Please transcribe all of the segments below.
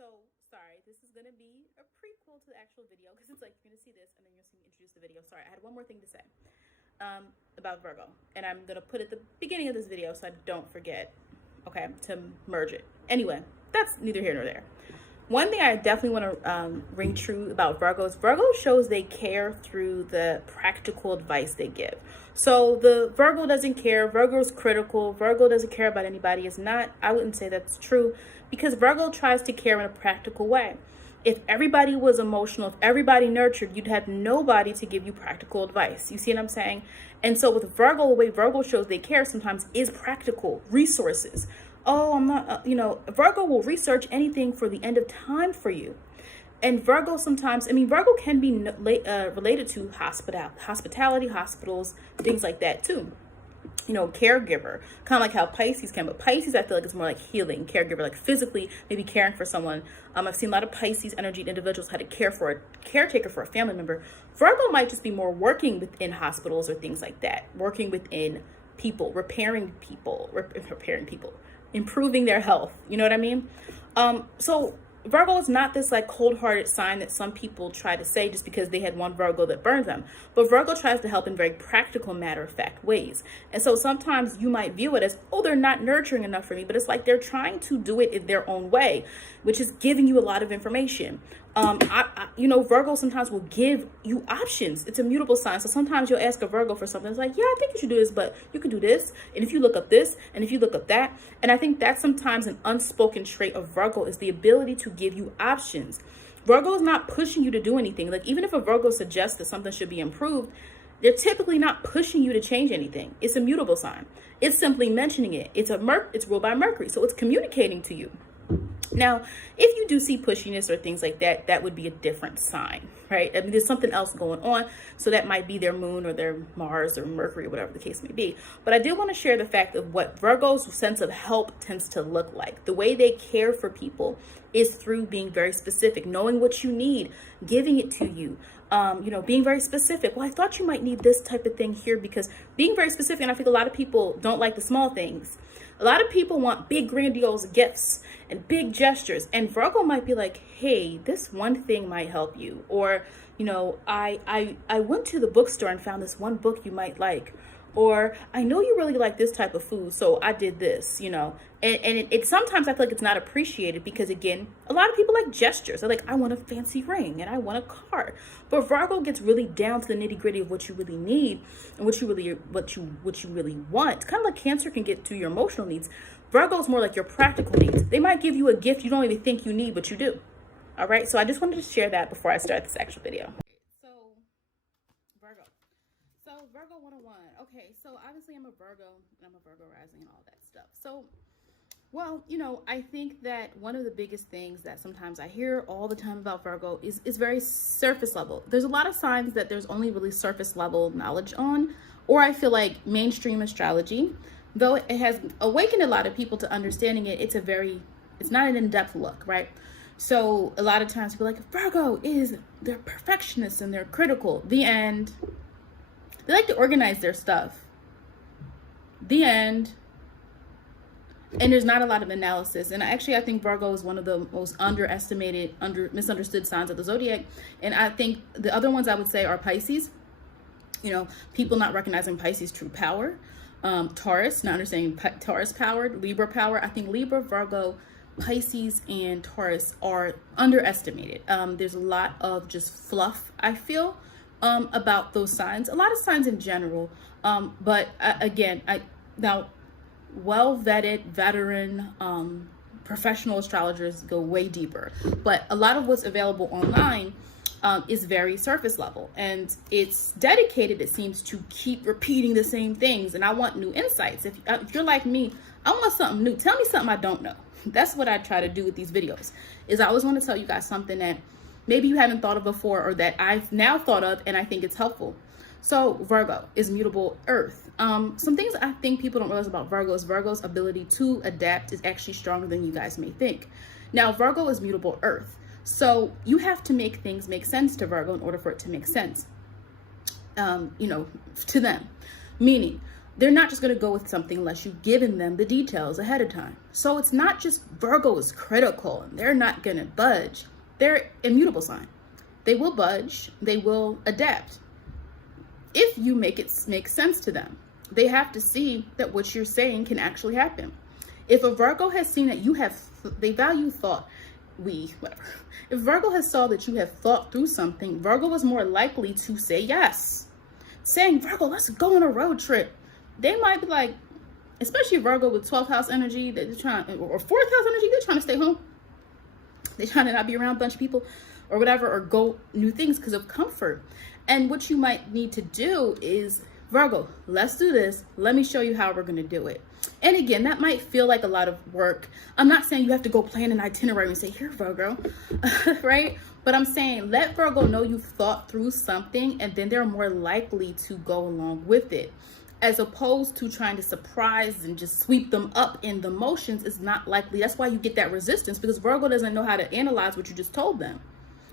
So, sorry, this is going to be a prequel to the actual video because it's like you're going to see this and then you're going to see me introduce the video. Sorry, I had one more thing to say about Virgo, and I'm going to put it at the beginning of this video so I don't forget, okay, to merge it. Anyway, that's neither here nor there. One thing I definitely want to ring true about Virgo is Virgo shows they care through the practical advice they give. So the Virgo doesn't care. Virgo is critical. Virgo doesn't care about anybody. It's not, I wouldn't say that's true because Virgo tries to care in a practical way. If everybody was emotional, if everybody nurtured, you'd have nobody to give you practical advice. You see what I'm saying? And so with Virgo, the way Virgo shows they care sometimes is practical resources. Oh, I'm not, Virgo will research anything for the end of time for you. And Virgo sometimes, Virgo can be related to hospitality, hospitals, things like that too. Caregiver, kind of like how Pisces can, but Pisces, I feel like it's more like healing, caregiver, like physically, maybe caring for someone. I've seen a lot of Pisces energy individuals had to care for a caretaker for a family member. Virgo might just be more working within hospitals or things like that, working within people, repairing people, improving their health. You know what I mean? So Virgo is not this like cold-hearted sign that some people try to say just because they had one Virgo that burns them. But Virgo tries to help in very practical, matter-of-fact ways. And so sometimes you might view it as, oh, they're not nurturing enough for me. But it's like they're trying to do it in their own way, which is giving you a lot of information. Virgo sometimes will give you options. It's a mutable sign. So sometimes you'll ask a Virgo for something. It's like, yeah, I think you should do this, but you can do this. And if you look up this, and if you look up that. And I think that's sometimes an unspoken trait of Virgo is the ability to give you options. Virgo is not pushing you to do anything. Like even if a Virgo suggests that something should be improved, they're typically not pushing you to change anything. It's a mutable sign. It's simply mentioning it. It's ruled by Mercury. So it's communicating to you. Now, if you do see pushiness or things like that, that would be a different sign, right? There's something else going on. So that might be their moon or their Mars or Mercury, or whatever the case may be. But I did want to share the fact of what Virgo's sense of help tends to look like. The way they care for people is through being very specific, knowing what you need, giving it to you. Being very specific. Well, I thought you might need this type of thing here, because being very specific, and I think a lot of people don't like the small things. A lot of people want big, grandiose gifts and big gestures. And Virgo might be like, hey, this one thing might help you. Or, I went to the bookstore and found this one book you might like. Or I know you really like this type of food, so I did this, and it sometimes I feel like it's not appreciated because, again, a lot of people like gestures. They're like, I want a fancy ring and I want a car. But Virgo gets really down to the nitty gritty of what you really need and what you really want. Kind of like Cancer can get to your emotional needs. Virgo is more like your practical needs. They might give you a gift you don't even think you need, but you do. All right. So I just wanted to share that before I start this actual video. Virgo 101. Okay, so obviously I'm a Virgo and I'm a Virgo rising and all that stuff. So, well, I think that one of the biggest things that sometimes I hear all the time about Virgo is very surface level. There's a lot of signs that there's only really surface level knowledge on, or I feel like mainstream astrology, though it has awakened a lot of people to understanding it, it's not an in-depth look, right? So a lot of times people are like, Virgo they're perfectionists and they're critical. The end. They like to organize their stuff. The end. And there's not a lot of analysis. And actually, I think Virgo is one of the most misunderstood signs of the zodiac. And I think the other ones I would say are Pisces. People not recognizing Pisces' true power. Taurus, not understanding Taurus power. Libra power. I think Libra, Virgo, Pisces, and Taurus are underestimated. There's a lot of just fluff, I feel, about those signs, a lot of signs in general, but again, well-vetted veteran professional astrologers go way deeper, but a lot of what's available online is very surface level, and it's dedicated, it seems, to keep repeating the same things. And I want new insights. If you're like me, I want something new. Tell me something I don't know. That's what I try to do with these videos, is I always want to tell you guys something that maybe you haven't thought of before, or that I've now thought of and I think it's helpful. So Virgo is mutable earth. Some things I think people don't realize about Virgo is Virgo's ability to adapt is actually stronger than you guys may think. Now, Virgo is mutable earth. So you have to make things make sense to Virgo in order for it to make sense, to them. Meaning, they're not just going to go with something unless you've given them the details ahead of time. So it's not just Virgo is critical and they're not going to budge. They're immutable sign. They will budge. They will adapt if you make it make sense to them. They have to see that what you're saying can actually happen. If a Virgo has seen that you have, they value thought, whatever. If Virgo has saw that you have thought through something, Virgo is more likely to say yes. Saying, Virgo, let's go on a road trip. They might be like, especially Virgo with 12th house energy, they're trying, or 4th house energy, they're trying to stay home. They're trying to not be around a bunch of people or whatever, or go new things because of comfort. And what you might need to do is, Virgo, let's do this. Let me show you how we're going to do it. And again, that might feel like a lot of work. I'm not saying you have to go plan an itinerary and say, here, Virgo, right? But I'm saying let Virgo know you've thought through something, and then they're more likely to go along with it. As opposed to trying to surprise and just sweep them up in the motions is not likely. That's why you get that resistance, because Virgo doesn't know how to analyze what you just told them.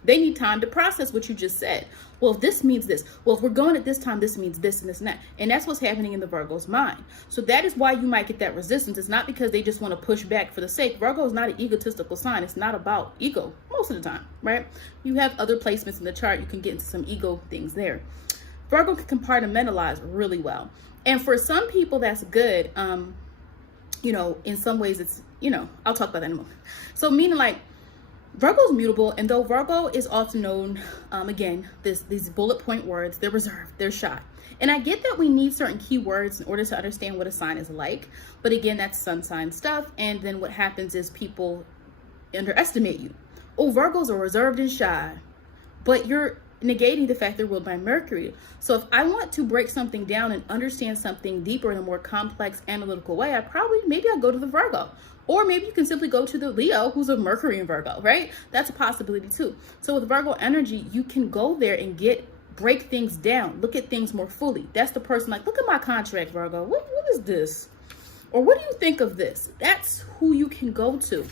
They need time to process what you just said. Well, if this means this. Well, if we're going at this time, this means this and this and that. And that's what's happening in the Virgo's mind. So that is why you might get that resistance. It's not because they just want to push back for the sake. Virgo is not an egotistical sign. It's not about ego most of the time, right? You have other placements in the chart. You can get into some ego things there. Virgo can compartmentalize really well. And for some people, that's good. You know, in some ways it's, you know, I'll talk about that in a moment. So meaning like, Virgo is mutable, and though Virgo is often known, again, these bullet point words, they're reserved, they're shy. And I get that we need certain keywords in order to understand what a sign is like. But again, that's sun sign stuff. And then what happens is people underestimate you. Oh, Virgos are reserved and shy. But you're negating the fact they're ruled by Mercury. So if I want to break something down and understand something deeper in a more complex analytical way, maybe I go to the Virgo. Or maybe you can simply go to the Leo, who's a Mercury in Virgo, right? That's a possibility too. So with Virgo energy, you can go there and break things down, look at things more fully. That's the person like, look at my contract, Virgo. What is this? Or what do you think of this? That's who you can go to,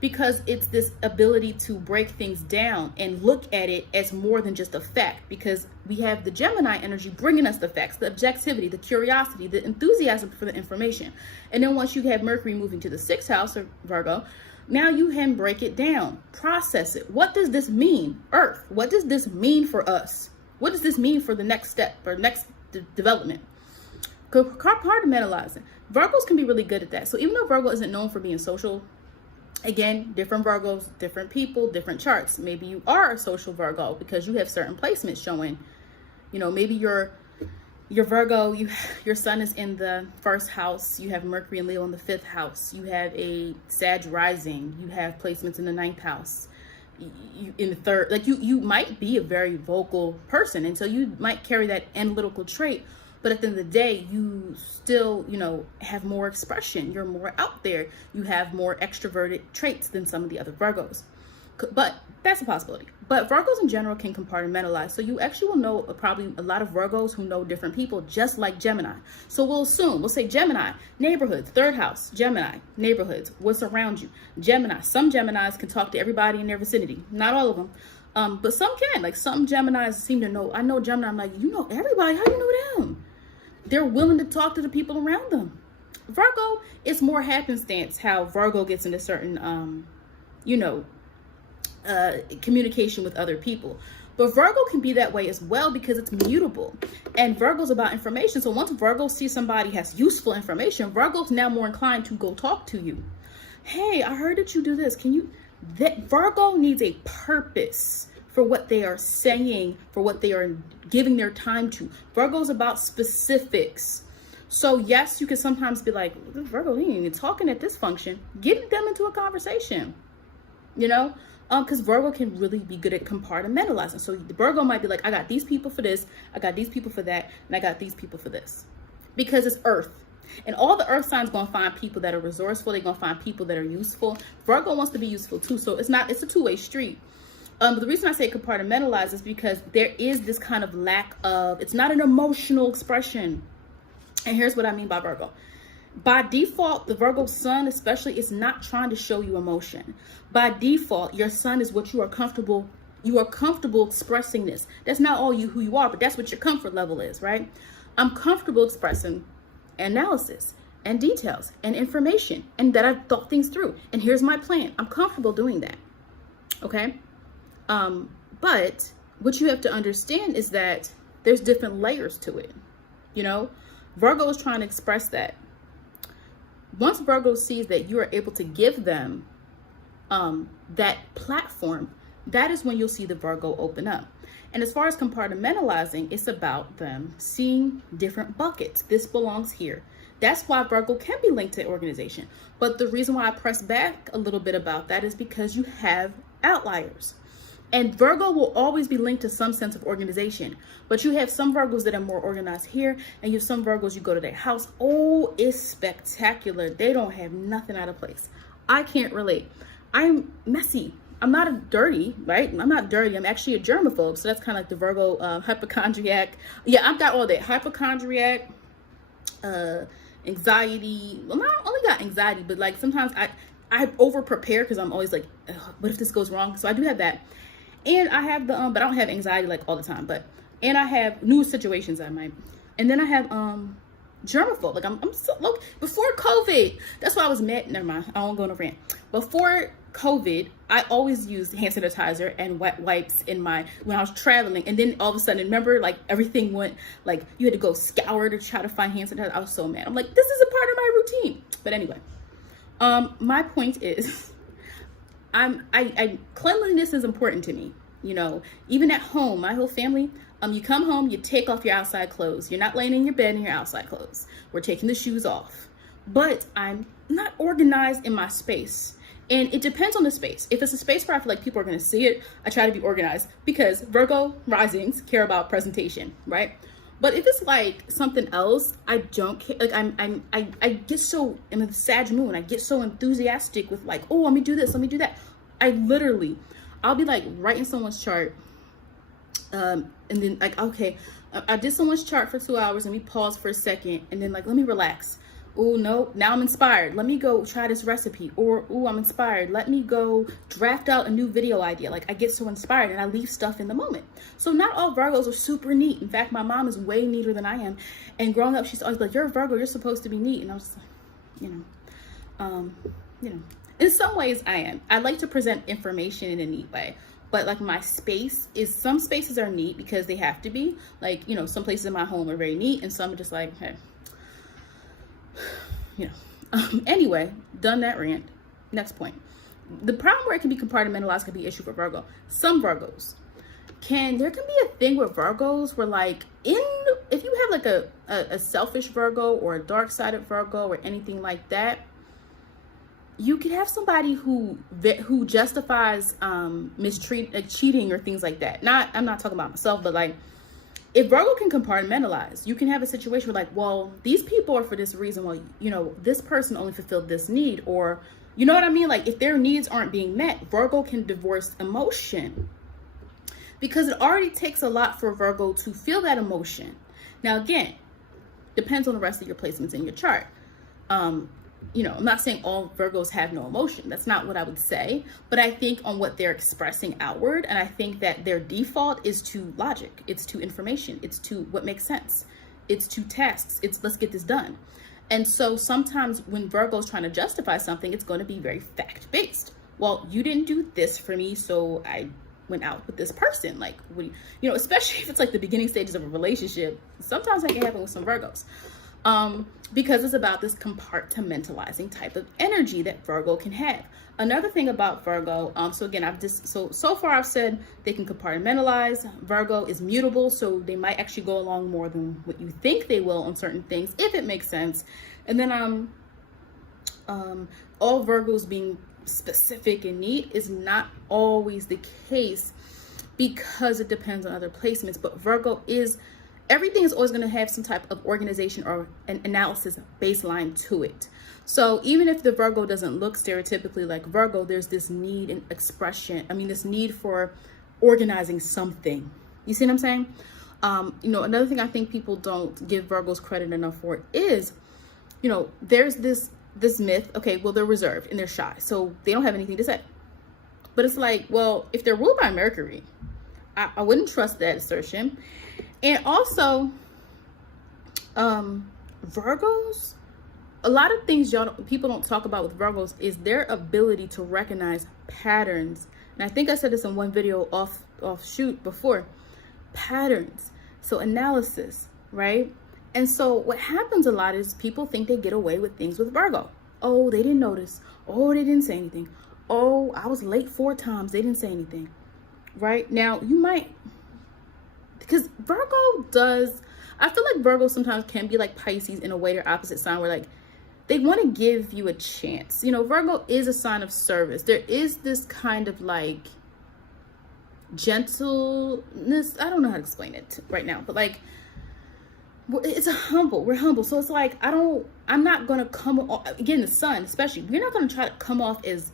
because it's this ability to break things down and look at it as more than just a fact, because we have the Gemini energy bringing us the facts, the objectivity, the curiosity, the enthusiasm for the information. And then once you have Mercury moving to the 6th house of Virgo, now you can break it down, process it. What does this mean? Earth, what does this mean for us? What does this mean for the next step or next development? Compartmentalizing. Virgos can be really good at that. So even though Virgo isn't known for being social, again, different Virgos, different people, different charts. Maybe you are a social Virgo because you have certain placements showing, you know, maybe you're Virgo, your sun is in the 1st house, you have Mercury and Leo in the 5th house, you have a Sag rising, you have placements in the 9th house, in the 3rd, like you might be a very vocal person, and so you might carry that analytical trait. But at the end of the day, you still, you know, have more expression. You're more out there. You have more extroverted traits than some of the other Virgos. But that's a possibility. But Virgos in general can compartmentalize. So you actually will know probably a lot of Virgos who know different people, just like Gemini. So we'll say Gemini, neighborhoods, 3rd house, Gemini, neighborhoods, what's around you. Gemini, some Geminis can talk to everybody in their vicinity. Not all of them. But some can. Like some Geminis seem to know. I know Gemini, I'm like, you know everybody. How do you know them? They're willing to talk to the people around them. Virgo, it's more happenstance how Virgo gets into certain, communication with other people. But Virgo can be that way as well because it's mutable. And Virgo's about information. So once Virgo sees somebody has useful information, Virgo's now more inclined to go talk to you. Hey, I heard that you do this. Virgo needs a purpose for what they are saying, for what they are giving their time to. Virgo's about specifics. So yes, you can sometimes be like, Virgo, he ain't even talking at this function. Get them into a conversation, you know? Because Virgo can really be good at compartmentalizing. So the Virgo might be like, I got these people for this, I got these people for that, and I got these people for this. Because it's Earth. And all the Earth signs going to find people that are resourceful. They're going to find people that are useful. Virgo wants to be useful too. So it's a two-way street. But the reason I say compartmentalize is because there is this kind of lack of, it's not an emotional expression. And here's what I mean by Virgo. By default, the Virgo sun especially is not trying to show you emotion. By default, your sun is what you are comfortable expressing this. That's not all who you are, but that's what your comfort level is, right? I'm comfortable expressing analysis and details and information, and that I've thought things through. And here's my plan. I'm comfortable doing that. Okay. But what you have to understand is that there's different layers to it. You know, Virgo is trying to express that. Once Virgo sees that you are able to give them that platform, that is when you'll see the Virgo open up. And as far as compartmentalizing, it's about them seeing different buckets. This belongs here. That's why Virgo can be linked to organization. But the reason why I press back a little bit about that is because you have outliers. And Virgo will always be linked to some sense of organization. But you have some Virgos that are more organized here, and you have some Virgos, you go to their house. Oh, it's spectacular. They don't have nothing out of place. I can't relate. I'm messy. I'm not a dirty, right? I'm not dirty. I'm actually a germaphobe. So that's kind of like the Virgo hypochondriac. Yeah, I've got all that. Hypochondriac, anxiety. Well, I only got anxiety, but like sometimes I over prepare because I'm always like, what if this goes wrong? So I do have that. And I have the, but I don't have anxiety like all the time, and I have new situations I might. And then I have germaphobe. Like I'm so low. Before COVID, that's why I was mad. Never mind. I won't go on a rant. Before COVID, I always used hand sanitizer and wet wipes when I was traveling. And then all of a sudden, remember, like everything went, like you had to go scour to try to find hand sanitizer. I was so mad. I'm like, this is a part of my routine. But anyway, my point is, cleanliness is important to me. You know, even at home, my whole family, you come home, you take off your outside clothes. You're not laying in your bed in your outside clothes. We're taking the shoes off. But I'm not organized in my space. And it depends on the space. If it's a space where I feel like people are going to see it, I try to be organized because Virgo risings care about presentation, right? But if it's like something else, I don't care. Like I get so in a Sag moon. I get so enthusiastic with like, oh, let me do this, let me do that. I'll be like writing someone's chart, and then like, okay, I did someone's chart for 2 hours, and we pause for a second, and then like, let me relax. Oh no, now I'm inspired. Let me go try this recipe. Or, oh, I'm inspired. Let me go draft out a new video idea. Like I get so inspired and I leave stuff in the moment. So not all Virgos are super neat. In fact, my mom is way neater than I am. And growing up, she's always like, you're a Virgo, you're supposed to be neat. And I was just like, in some ways I am. I like to present information in a neat way. But like my space is, some spaces are neat because they have to be. Like, some places in my home are very neat and some are just like, hey. Anyway, done that rant. Next point. The problem where it can be compartmentalized can be an issue for Virgo. Some Virgos there can be a thing with Virgos where like if you have like a selfish Virgo or a dark-sided Virgo or anything like that, you could have somebody who justifies cheating or things like that. I'm not talking about myself, but like, if Virgo can compartmentalize, you can have a situation where like, well, these people are for this reason. Well, this person only fulfilled this need, or you know what I mean? Like if their needs aren't being met, Virgo can divorce emotion because it already takes a lot for Virgo to feel that emotion. Now, again, depends on the rest of your placements in your chart. I'm not saying all Virgos have no emotion. That's not what I would say. But I think on what they're expressing outward, and I think that their default is to logic. It's to information. It's to what makes sense. It's to tasks. It's let's get this done. And so sometimes when Virgo's trying to justify something, it's going to be very fact-based. Well, you didn't do this for me, so I went out with this person. Like, especially if it's like the beginning stages of a relationship. Sometimes that can happen with some Virgos. Because it's about this compartmentalizing type of energy that Virgo can have. Another thing about Virgo, so again, so far I've said they can compartmentalize. Virgo is mutable, so they might actually go along more than what you think they will on certain things, if it makes sense. And then all Virgos being specific and neat is not always the case because it depends on other placements. But Virgo everything is always going to have some type of organization or an analysis baseline to it. So even if the Virgo doesn't look stereotypically like Virgo, there's this need and expression. this need for organizing something. You see what I'm saying? Another thing I think people don't give Virgos credit enough for is, there's this myth. Okay, well, they're reserved and they're shy, so they don't have anything to say. But it's like, well, if they're ruled by Mercury, I wouldn't trust that assertion. And also, Virgos, a lot of things people don't talk about with Virgos is their ability to recognize patterns. And I think I said this in one video offshoot before. Patterns. So analysis, right? And so what happens a lot is people think they get away with things with Virgo. Oh, they didn't notice. Oh, they didn't say anything. Oh, I was late 4 times. They didn't say anything. Right? Now, you might, because Virgo does, I feel like Virgo sometimes can be like Pisces in a way, their opposite sign, where like they want to give you a chance. You know, Virgo is a sign of service. There is this kind of like gentleness. I don't know how to explain it right now, but like, it's we're humble. So it's like, I'm not going to come off, again, the sun, especially, we're not going to try to come off as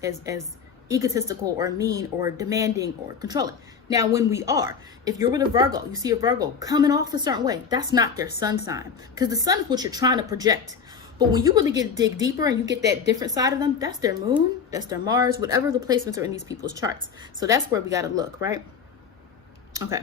egotistical or mean or demanding or controlling. Now, when we are, if you're with a Virgo, you see a Virgo coming off a certain way, that's not their sun sign, because the sun is what you're trying to project. But when you really dig deeper and you get that different side of them, that's their moon, that's their Mars, whatever the placements are in these people's charts. So that's where we got to look, right? Okay.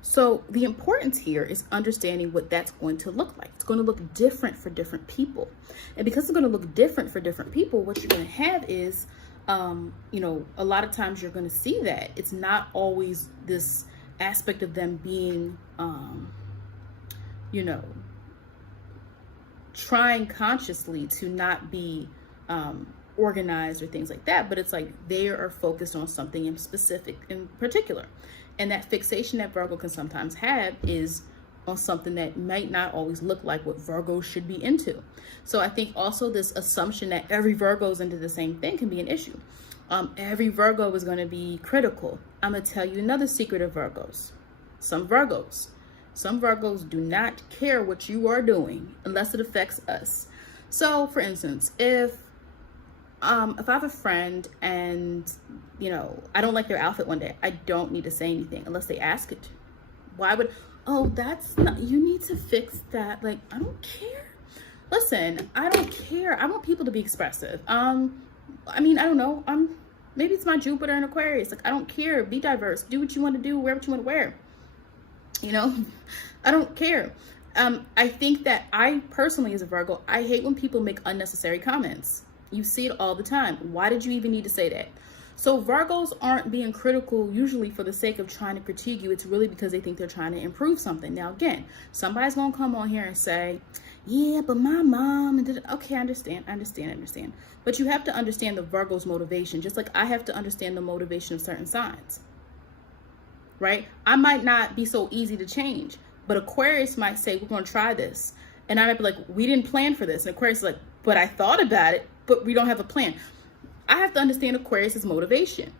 So the importance here is understanding what that's going to look like. It's going to look different for different people. And because it's going to look different for different people, what you're going to have is, you know, a lot of times you're going to see that it's not always this aspect of them being, you know, trying consciously to not be organized or things like that, but it's like they are focused on something in specific, in particular. And that fixation that Virgo can sometimes have is on something that might not always look like what Virgo should be into. So I think also this assumption that every Virgo is into the same thing can be an issue. Every Virgo is going to be critical. I'm going to tell you another secret of Virgos. Some Virgos do not care what you are doing unless it affects us. So for instance, if I have a friend and, you know, I don't like their outfit one day, I don't need to say anything unless they ask it. Why would, oh, that's not, you need to fix that. Like, I don't care. Listen, I don't care. I want people to be expressive. I mean, I don't know. Maybe it's my Jupiter in Aquarius. Like, I don't care. Be diverse. Do what you want to do, wear what you want to wear. You know, I don't care. I think that I personally, as a Virgo, I hate when people make unnecessary comments. You see it all the time. Why did you even need to say that? So Virgos aren't being critical usually for the sake of trying to critique you. It's really because they think they're trying to improve something. Now, again, somebody's going to come on here and say, yeah, but my mom, and okay, I understand. But you have to understand the Virgo's motivation, just like I have to understand the motivation of certain signs, right? I might not be so easy to change, but Aquarius might say, we're going to try this. And I might be like, we didn't plan for this. And Aquarius is like, but I thought about it, but we don't have a plan. I have to understand Aquarius's motivation.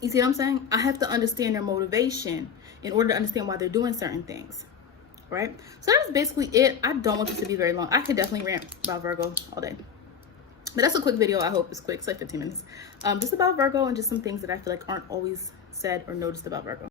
You see what I'm saying? I have to understand their motivation in order to understand why they're doing certain things, right? So that's basically it. I don't want this to be very long. I could definitely rant about Virgo all day. But that's a quick video. I hope it's quick. It's like 15 minutes. Just about Virgo and just some things that I feel like aren't always said or noticed about Virgo.